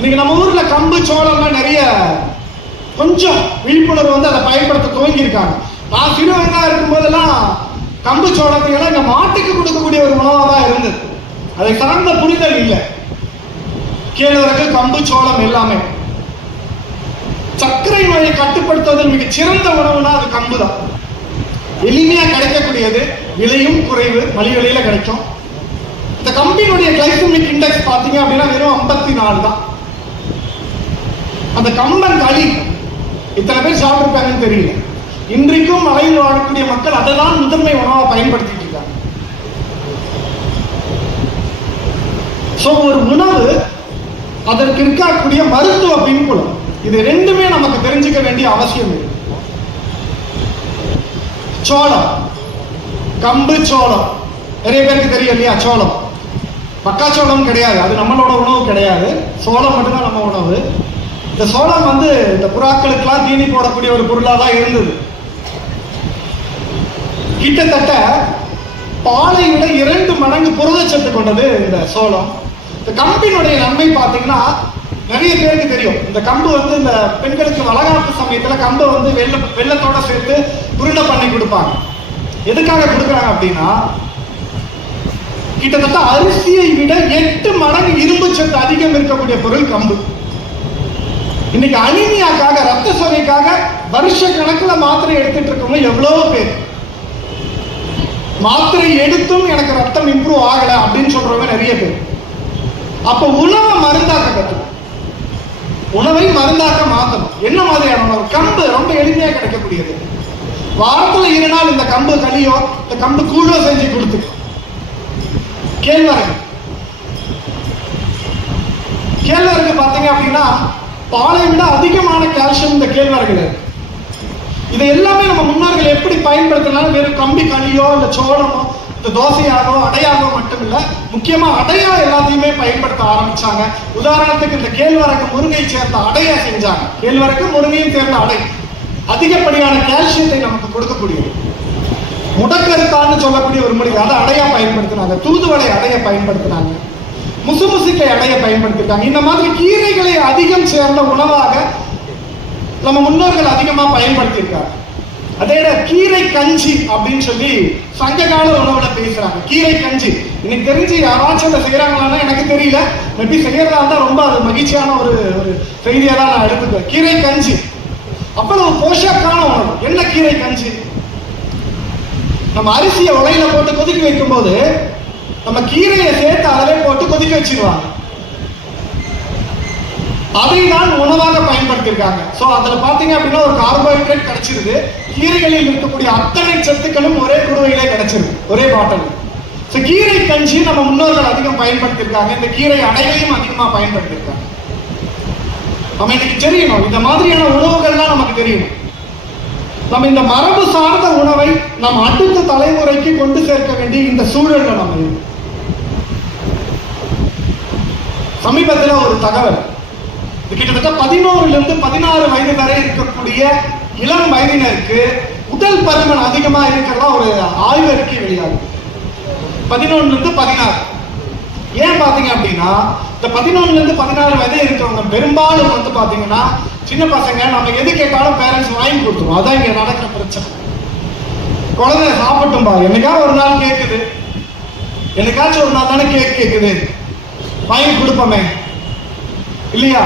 இன்னைக்கு நம்ம ஊர்ல கம்பு சோளம்லாம் நிறைய கொஞ்சம் விழிப்புணர்வு வந்து அதை பயன்படுத்த துவங்கி இருக்காங்க. நான் சிறு வயதா இருக்கும் போதெல்லாம் கம்பு சோளத்தையெல்லாம் இந்த மாட்டுக்கு கொடுக்கக்கூடிய ஒரு உணவாக தான் இருந்தது. அதை சார்ந்த புரிதல் இல்லை. கேழ்வரகு கம்பு சோளம் எல்லாமே சர்க்கரை நோயை கட்டுப்படுத்துவதில் மிக சிறந்த உணவுனா அது கம்பு தான். எளிமையா கிடைக்கக்கூடியது, விலையும் குறைவு, மலிவு விலையில கிடைக்கும். இந்த கம்பினுடைய கிளைசமிக் இண்டெக்ஸ் பாத்தீங்க அப்படின்னா வெறும் 54 தான். அந்த கம்பன் களி இத்தனை பேர் சாப்பிட்டுருக்காங்கன்னு தெரியல. இன்றைக்கும் மலையில் வாழக்கூடிய மக்கள் அதை தான் முதன்மை உணவா பயன்படுத்திட்டு இருக்காங்க. ஒரு உணவு அதற்கு இருக்கக்கூடிய மருத்துவ பின்புலம், இது ரெண்டுமே நமக்கு தெரிஞ்சுக்க வேண்டிய அவசியம் இருக்கு. சோளம், கம்பு சோளம் நிறைய பேருக்கு தெரியும் இல்லையா? சோளம் மக்காச்சோளம் கிடையாது, அது நம்மளோட உணவு கிடையாது. சோளம் மட்டும்தான் நம்ம உணவு. இந்த சோளம் வந்து இந்த புறாக்களுக்கெல்லாம் தீனி போடக்கூடிய ஒரு பொருளாக தான் இருந்தது. கிட்டத்தட்ட பாலை விட 2 மடங்கு புரதச்சத்து கொண்டது இந்த சோளம். இந்த கம்பினுடைய நன்மை பார்த்தீங்கன்னா நிறைய பேருக்கு தெரியும். இந்த கம்பு வந்து இந்த பெண்களுக்கு வளகாப்பு சமயத்துல கம்பை வந்து வெள்ளத்தோட சேர்த்து உருண்டை பண்ணி கொடுப்பாங்க. எதுக்காக கொடுக்குறாங்க அப்படின்னா, கிட்டத்தட்ட அரிசியை விட 8 மடங்கு இரும்பு சத்து அதிகம் இருக்கக்கூடிய பொருள் கம்பு. இன்னைக்கு அனிமியாக்காக, ரத்த சோகைக்காக வருஷ கணக்கில் மாத்திரை எடுத்துட்டு இருக்கவங்க எவ்வளவு பேர். மாத்திரை எடுத்தும் எனக்கு ரத்தம் இம்ப்ரூவ் ஆகல அப்படின்னு சொல்றவங்க நிறைய பேர். அப்ப உணவை மருந்தாக்க கட்டணும், உணவை மருந்தாக்க மாற்றணும். என்ன மாதிரியான உணவு? கம்பு ரொம்ப எளிமையா கிடைக்கக்கூடியது. வாரத்துல 2 நாள் இந்த கம்பு களியோ இந்த கம்பு கூழோ செஞ்சு கொடுத்து. கேழ்வரகு, கேழ்வரகு பாத்தீங்க அப்படின்னா பாலை விட அதிகமான கால்சியம் இந்த கேழ்வரகுல இருக்கு. இதை எல்லாமே நம்ம முன்னோர்கள் எப்படி பயன்படுத்தினாலும் வெறும் கம்பி களியோ இல்ல சோளமோ இந்த தோசையாகவோ அடையாகவோ மட்டும் இல்ல, முக்கியமா அடையா எல்லாத்தையுமே பயன்படுத்த ஆரம்பிச்சாங்க. உதாரணத்துக்கு இந்த கேழ்வரகு முருங்கை சேர்ந்த அடையா செஞ்சாங்க. கேழ்வரகு முருங்கையும் சேர்ந்த அடை அதிகப்படியான கால்சியத்தை நமக்கு கொடுக்கக்கூடியது. முடக்கருத்தான்னு சொல்லக்கூடிய ஒரு மொழி, அதை அடையா பயன்படுத்தினாங்க. தூதுவளை அடைய பயன்படுத்தினாங்க. முசுமுசிக்கை அடைய பயன்படுத்திட்டாங்க. இந்த மாதிரி கீரைகளை அதிகம் சேர்ந்த உணவாக நம்ம முன்னோர்கள் அதிகமா பயன்படுத்தியிருக்காங்க. அதே கீரை கஞ்சி அப்படின்னு சொல்லி சங்ககால உணவுல பேசுறாங்க. கீரை கஞ்சி எனக்கு தெரிஞ்சு யாராச்சும் அதை செய்யறாங்களான்னா எனக்கு தெரியல. மேபி செய்யறதா இருந்தா ரொம்ப அது மகிழ்ச்சியான ஒரு செய்தியா தான் நான் எடுத்துக்குவேன். கீரை கஞ்சி அவ்வளவு போஷக்கான உணவு. என்ன கீரை கஞ்சி? நம்ம அரிசியை உலையில போட்டு கொதிக்க வைக்கும் போது நம்ம கீரையை சேர்த்து அதிலே போட்டு கொதிக்க வச்சிருவாங்க. அதை தான் உணவாக பயன்படுத்தியிருக்காங்க. சோ அதுல பாத்தீங்க அப்படின்னா ஒரு கார்போஹைட்ரேட் கிடைச்சிருது. கீரைகளில் இருக்கக்கூடிய அத்தனை சத்துக்களும் ஒரே குடுவையிலே கிடைச்சிருது, ஒரே பாட்டில். சோ கீரை கஞ்சி நம்ம முன்னோர்கள் அதிகம் பயன்படுத்தியிருக்காங்க. இந்த கீரை அடைகளையும் அதிகமா பயன்படுத்தியிருக்காங்க. நம்ம இன்னைக்கு தெரியணும், இந்த மாதிரியான உணவுகள்லாம் நமக்கு தெரியணும். நம்ம இந்த மரபு சார்ந்த உணவை நம்ம அடுத்த தலைமுறைக்கு கொண்டு சேர்க்க வேண்டிய இந்த சூழல்ல நம்ம இருக்கோம். சமீபத்தில் ஒரு தகவல், கிட்டத்தட்ட 11 இருந்து 16 வயது வரை இருக்கக்கூடிய இளம் வயதினருக்கு உடல் பருமன் அதிகமா இருக்கிறதா ஒரு ஆய்வறிக்கை வெளியாகும். 11 இருந்து 16. ஏன் பாத்தீங்க அப்படின்னா இந்த 11 இருந்து 16 வயது இருக்கிறவங்க பெரும்பாலும் வந்து பாத்தீங்கன்னா சின்ன பசங்க. நம்ம எது கேட்டாலும் பேரண்ட்ஸ் வாங்கி கொடுத்துருவோம். அதான் இங்க நடக்கிற பிரச்சனை. குழந்தை சாப்பிட்டும்பா, என்னைக்காவது ஒரு நாள் கேட்குது, என்னைக்காச்சும் ஒரு நாள் தானே கேட்குது, வாங்கி கொடுப்போமே இல்லையா?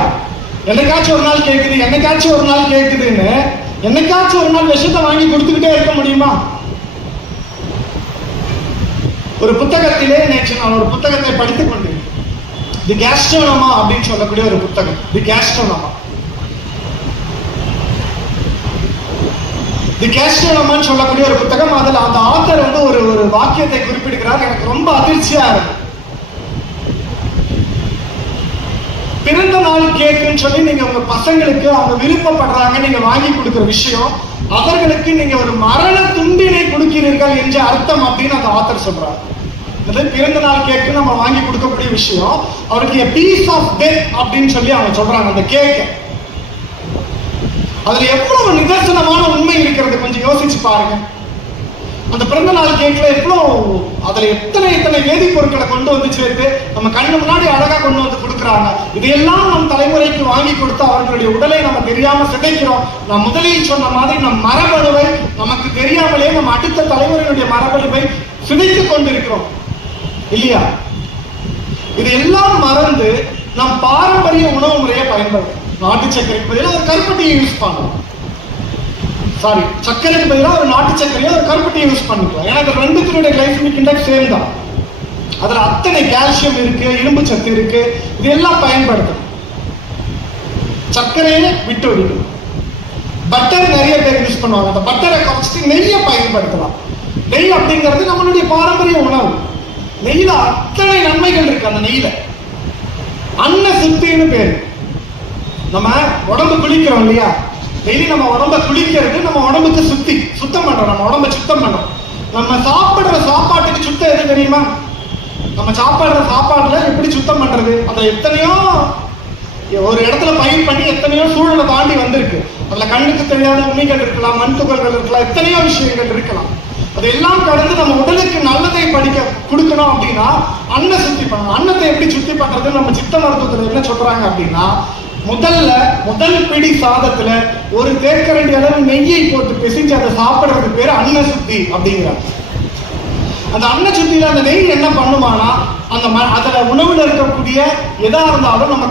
என்னைக்காச்சும் ஒரு நாள் கேட்குது, என்னைக்காச்சும் ஒரு நாள் கேட்குதுன்னு என்னைக்காச்சும் ஒரு நாள் விஷயத்தை வாங்கி கொடுத்துக்கிட்டே இருக்க முடியுமா? ஒரு புத்தகத்திலே நேற்று நான் ஒரு புத்தகத்தை படித்துக் கொண்டேன். தி கேஸ்ட்ரோனோமா அப்படின்னு சொல்லக்கூடிய ஒரு புத்தகம். தி கேஸ்ட்ரோனோமா சொல்லக்கூடிய ஒரு புத்தகம். அதுல அந்த ஆத்தர் வந்து ஒரு வாக்கியத்தை குறிப்பிடுகிறார். எனக்கு ரொம்ப அதிர்ச்சியா இருக்கு. பிறந்த நாள் கேக்குன்னு சொல்லி நீங்க உங்க பசங்களுக்கு அவங்க விருப்பப்படுறாங்க நீங்க வாங்கி கொடுக்கிற விஷயம், அவர்களுக்கு நீங்க ஒரு மரண துண்டினை கொடுக்கிறீர்கள் என்ற அர்த்தம் அப்படின்னு அந்த ஆத்தர் சொல்றாரு. பிறந்த நாள் கேக்கு நம்ம வாங்கி கொடுக்கக்கூடிய விஷயம், அவருக்கு பீஸ் ஆஃப் டெத் அப்படின்னு சொல்லி அவங்க சொல்றாங்க. அந்த கேக்க அதுல எவ்வளவு நிதர்சனமான உண்மை இருக்கிறது கொஞ்சம் யோசிச்சு பாருங்க. அந்த பிறந்த நாள் கேட்கல எவ்வளோ அதுல எத்தனை வேதிப்பொருட்களை கொண்டு வந்து சேர்த்து நம்ம கண்ணு முன்னாடி அழகா கொண்டு வந்து கொடுக்குறாங்க. இதையெல்லாம் நம் தலைமுறைக்கு வாங்கி கொடுத்து அவர்களுடைய உடலை நம்ம தெரியாம சிதைக்கிறோம். நான் முதலில் சொன்ன மாதிரி நம் மரபணுவை நமக்கு தெரியாமலே நம்ம அடுத்த தலைமுறையினுடைய மரபணுவை சிதைத்துக் கொண்டிருக்கிறோம் இல்லையா? இதையெல்லாம் மறந்து நம் பாரம்பரிய உணவு முறையை பயன்படுத்தும். நாட்டு சர்க்கரைக்கு பதிலாக ஒரு கருப்பட்டியை யூஸ் பண்ணலாம். சர்க்கரைக்கு பதிலாக ஒரு நாட்டு சர்க்கரையை ஒரு கருப்பட்டியை யூஸ் பண்ணிக்கலாம். ஏன்னா இந்த ரெண்டுத்தினுடைய கிளைசமிக் இண்டெக்ஸ் சேம் தான். அதுல அத்தனை கால்சியம் இருக்கு, இரும்பு சத்து இருக்கு. இதெல்லாம் பயன்படுத்தணும். சர்க்கரையை விட்டு ஒழிக்கணும். பட்டர் நிறைய பேர் யூஸ் பண்ணுவாங்க. அந்த பட்டரை குறைச்சிட்டு நெய்யை பயன்படுத்தலாம். நெய் அப்படிங்கிறது நம்மளுடைய பாரம்பரிய உணவு. நெய்யில அத்தனை நன்மைகள் இருக்கு. அந்த நெய்யில அன்ன சுத்தின்னு பேரு. நம்ம உடம்பு குளிக்கிறோம் இல்லையா? டெய்லி நம்ம உடம்ப குளிக்கிறது நம்ம உடம்புக்கு சுத்தம் பண்றோம். நம்ம உடம்ப சுத்தம் பண்றோம். நம்ம சாப்பிடுற சாப்பாட்டுக்கு சுத்தம் எது தெரியுமா? நம்ம சாப்பிடுற சாப்பாட்டுல எப்படி சுத்தம் பண்றது? அதுல எத்தனையோ ஒரு இடத்துல பயிர் பண்ணி எத்தனையோ சூழலை தாண்டி வந்திருக்கு. அதுல கண்ணுக்கு தெரியாத உண்மைகள் இருக்கலாம், மண் துகள்கள் இருக்கலாம், எத்தனையோ விஷயங்கள் இருக்கலாம். அதெல்லாம் கடந்து நம்ம உடலுக்கு நல்லதை கொடுக்கணும் அப்படின்னா அன்னை சுத்தி பண்ணணும். அன்னத்தை எப்படி சுத்தி பண்றது? நம்ம சித்த மருத்துவத்துல என்ன சொல்றாங்க அப்படின்னா, முதல் பிடி சாதத்துல ஒரு தேக்கரண்டி அளவு நெய்யை போட்டு பிசைஞ்சு அதை சாப்பிடுறது பேரு அன்ன சுத்தி அப்படிங்கிறாங்க. அந்த அன்ன சுத்தியில அந்த நெய் என்ன பண்ணுமானா, அதுல உணவுல இருக்கக்கூடிய எதா இருந்தாலும் நம்ம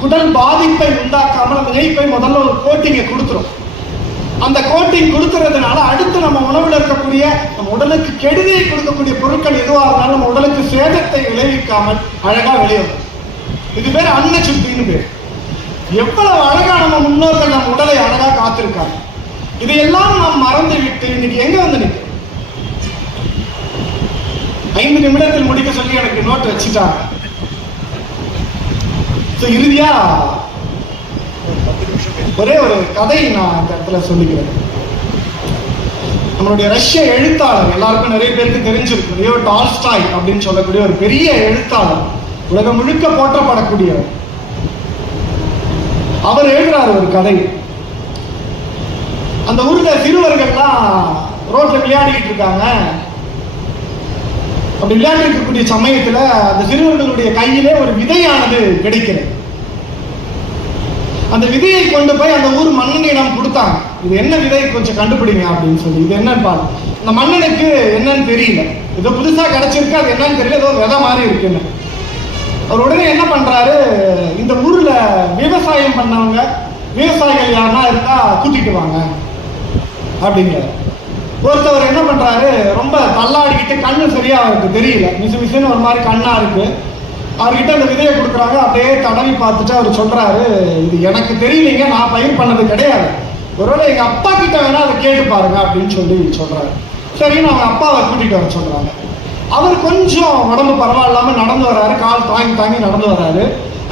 குடல் பாதிப்பை உண்டாக்காமல் அந்த நெய் போய் முதல்ல ஒரு கோட்டிங்கை கொடுத்துரும். அந்த கோட்டிங் கொடுத்துறதுனால அடுத்து நம்ம உணவுல இருக்கக்கூடிய நம்ம உடலுக்கு கெடுதியை கொடுக்கக்கூடிய பொருட்கள் எதுவாக இருந்தாலும் நம்ம உடலுக்கு சேதத்தை விளைவிக்காமல் அழகா வெளியேறும். இது பேர் அன்ன சுத்தின்னு பேர். எவ்வளவு அழகா நம்ம முன்னோர்கள் நம்ம உடலை அழகா காத்திருக்காங்க. இதையெல்லாம் நாம் மறந்து விட்டு இன்னைக்கு எங்க வந்து நிற்க 5 நிமிடத்தில் முடிக்க சொல்லி எனக்கு நோட் வச்சுட்டாங்க. இறுதியா ஒரே ஒரு கதை நான் இந்த இடத்துல சொல்லிக்கிறேன். நம்மளுடைய ரஷ்ய எழுத்தாளர் எல்லாருக்கும் நிறைய பேருக்கு தெரிஞ்சிருக்கு, லியோ டால்ஸ்டாய் அப்படின்னு சொல்லக்கூடிய ஒரு பெரிய எழுத்தாளர், உலகம் முழுக்க போற்றப்படக்கூடியவர். அவர் எழுதுறாரு ஒரு கதை. அந்த ஊர்ல சிறுவர்கள்லாம் ரோட்ல விளையாடிக்கிட்டு இருக்காங்க. அப்படி விளையாடி இருக்கக்கூடிய சமயத்துல அந்த சிறுவர்களுடைய கையிலே ஒரு விதையானது கிடைக்கிறது. அந்த விதையை கொண்டு போய் அந்த ஊர் மன்னனிடம் கொடுத்தாங்க. இது என்ன விதை, கொஞ்சம் கண்டுபிடிங்க அப்படின்னு சொல்லி. இது என்னன்னு பாருங்க. அந்த மன்னனுக்கு என்னன்னு தெரியல, ஏதோ புதுசா கிடைச்சிருக்கு, அது என்னன்னு தெரியல, ஏதோ விதை மாதிரி இருக்குன்னு. அவர் உடனே என்ன பண்றாரு, இந்த ஊர்ல விவசாயம் பண்ணவங்க விவசாயிகள் யாருன்னா இருக்கா கூட்டிட்டு வாங்க அப்படிங்கிற. ஒருத்தவர் என்ன பண்றாரு, ரொம்ப தள்ளாடிக்கிட்டு கண்ணு சரியா அவருக்கு தெரியல, மிசுன்னு ஒரு மாதிரி கண்ணா இருக்கு. அவர்கிட்ட அந்த விதையை கொடுக்குறாங்க. அப்படியே தடவி பார்த்துட்டு அவர் சொல்றாரு, இது எனக்கு தெரியலீங்க, நான் பயிர் பண்ணது கிடையாது, ஒருவேளை எங்க அப்பா கிட்ட வேணா அதை கேட்டு பாருங்க அப்படின்னு சொல்லி சொல்றாரு. சரின்னு அவங்க அப்பாவை கூட்டிட்டு வர சொல்றாங்க. அவர் கொஞ்சம் உடம்பு பரவாயில்லாம நடந்து வர்றாரு, கால் தாங்கி நடந்து வர்றாரு.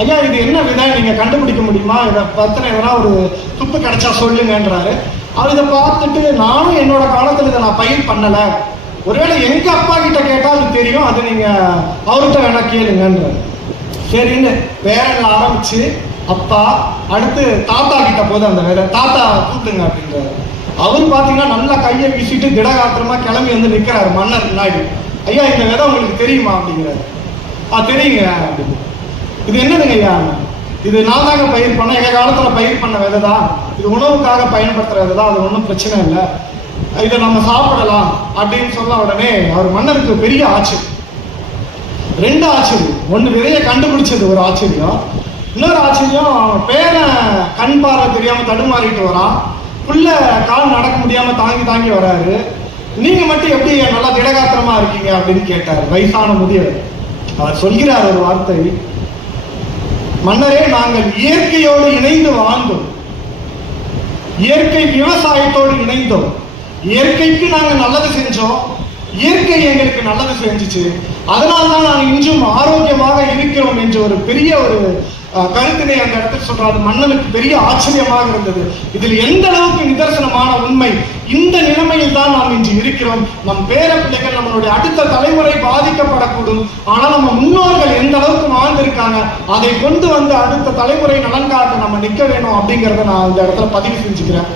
ஐயா, இது என்ன விதை, நீங்க கண்டுபிடிக்க முடியுமா, இதை பத்தின எதனா ஒரு துப்பு கிடைச்சா சொல்லுங்கன்றாரு. அவர் இதை பார்த்துட்டு, நானும் என்னோட காலத்துல இதை நான் பயிர் பண்ணல, ஒருவேளை எங்க அப்பா கிட்ட கேட்டா அது தெரியும், அது நீங்க அவர்கிட்ட வேணா கேளுங்கன்றாரு. சரின்னு பேரன்ல ஆரம்பிச்சு அப்பா, அடுத்து தாத்தா கிட்ட போது அந்த வேலை, தாத்தா கூப்பிடுங்க அப்படின்றாரு. அவர் பாத்தீங்கன்னா நல்லா கையை வீசிட்டு திடகாத்திரமா கிளம்பி வந்து நிக்கிறாரு மன்னர் முன்னாடி. ஐயா, இந்த விதை உங்களுக்கு தெரியுமா அப்படிங்கிறாரு. தெரியுங்க அப்படின்னு. இது என்னதுங்க ஐயா? இது நான் தாங்க பயிர் பண்ண, எங்க காலத்துல பயிர் பண்ண விதை தான், இது உணவுக்காக பயன்படுத்துற விதை தான், அது ஒன்றும் பிரச்சனை இல்லை, இதை நம்ம சாப்பிடலாம் அப்படின்னு சொன்ன உடனே அவர் மன்னருக்கு பெரிய ஆச்சரியம். 2 ஆச்சரியம். ஒன்று விதையை கண்டுபிடிச்சது ஒரு ஆச்சரியம், இன்னொரு ஆச்சரியம் பேரை கண் பார்வை தெரியாம தடுமாறிட்டு வரான், புள்ள கால் நடக்க முடியாம தாங்கி வராரு, நீங்க மட்டும் எப்படி நல்லா திடகாத்திரமா இருக்கீங்க அப்படின்னு கேட்டார் வயசான முதியவர். அவர் சொல்கிறார் ஒரு வார்த்தை, மன்னரே, நாங்கள் இயற்கையோடு இணைந்து வாழ்ந்தோம், இயற்கை விவசாயத்தோடு இணைந்தோம், இயற்கைக்கு நாங்கள் நல்லது செஞ்சோம், இயற்கை எங்களுக்கு நல்லது செஞ்சுச்சு, அதனால்தான் நாங்கள் இன்றும் ஆரோக்கியமாக இருக்கிறோம் என்ற ஒரு பெரிய ஒரு கருத்தினை அந்த இடத்துல சொல்றாரு. மன்னனுக்கு பெரிய ஆச்சரியமாக இருந்தது. இதில் எந்த அளவுக்கு நிதர்சனமான உண்மை, இந்த நிலைமையில் தான் நாம் இன்று இருக்கிறோம். நம் பேர பிள்ளைகள், நம்மளுடைய அடுத்த தலைமுறை பாதிக்கப்படக்கூடும். ஆனால் நம்ம முன்னோர்கள் எந்த அளவுக்கு வாழ்ந்திருக்காங்க, அதை கொண்டு வந்து அடுத்த தலைமுறை நலன் காக்க நம்ம நிற்க வேணும் அப்படிங்கிறத நான் இந்த இடத்துல பதிவு செஞ்சுக்கிறேன்.